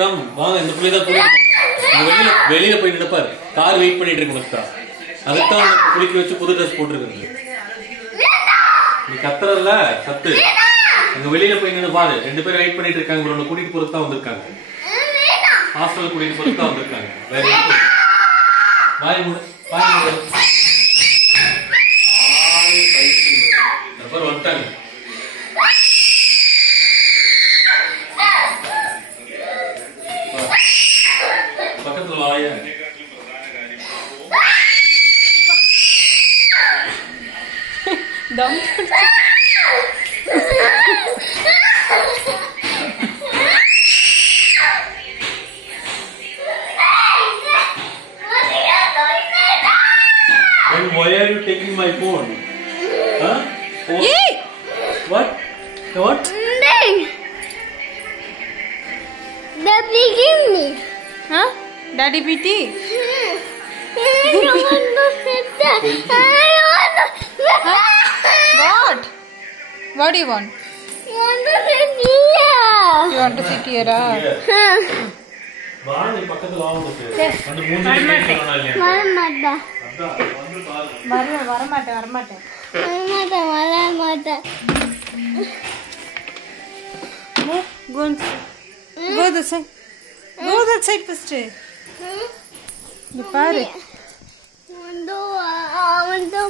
Come வாங்க இந்த புள்ளி தான் வெளியில வெளியில போய் நினைப்பாரு. கார் வெயிட் பண்ணிட்டு இருக்கு உனக்கு. அதுதான் உனக்கு குளிக்க வச்சு புது ட்ரெஸ் போட்டுருக்கு. நீ கத்துறல கத்து. அங்க வெளியில போய் நின்று பாரு. 2 பேரும் வெயிட் பண்ணிட்டு இருக்காங்க. உன்னை கூட்டிட்டு போறதுக்கு தான் வந்திருக்காங்க. ஹாஸ்டல் கூட்டிட்டு போறதுக்கு தான் வந்திருக்காங்க. வேற எதுவும் வாய் மூடு வாய் மூடு. அப்புறம் வந்துட்டாங்க. பக்கத்துல வாய दम Then why are you taking my phone? Huh? Oh. What? What? Daddy give me. Huh? Daddy PT? What? What do you want? You want to sit here? வா நீ பக்கத்துல வா உனக்கு. அந்த மூஞ்சி கேட்கறனா இல்லையா? வரமாட்டா. அதான் வந்து பாரு. வரமாட்டேன். Go this side. Go that side first. The parrot. I want to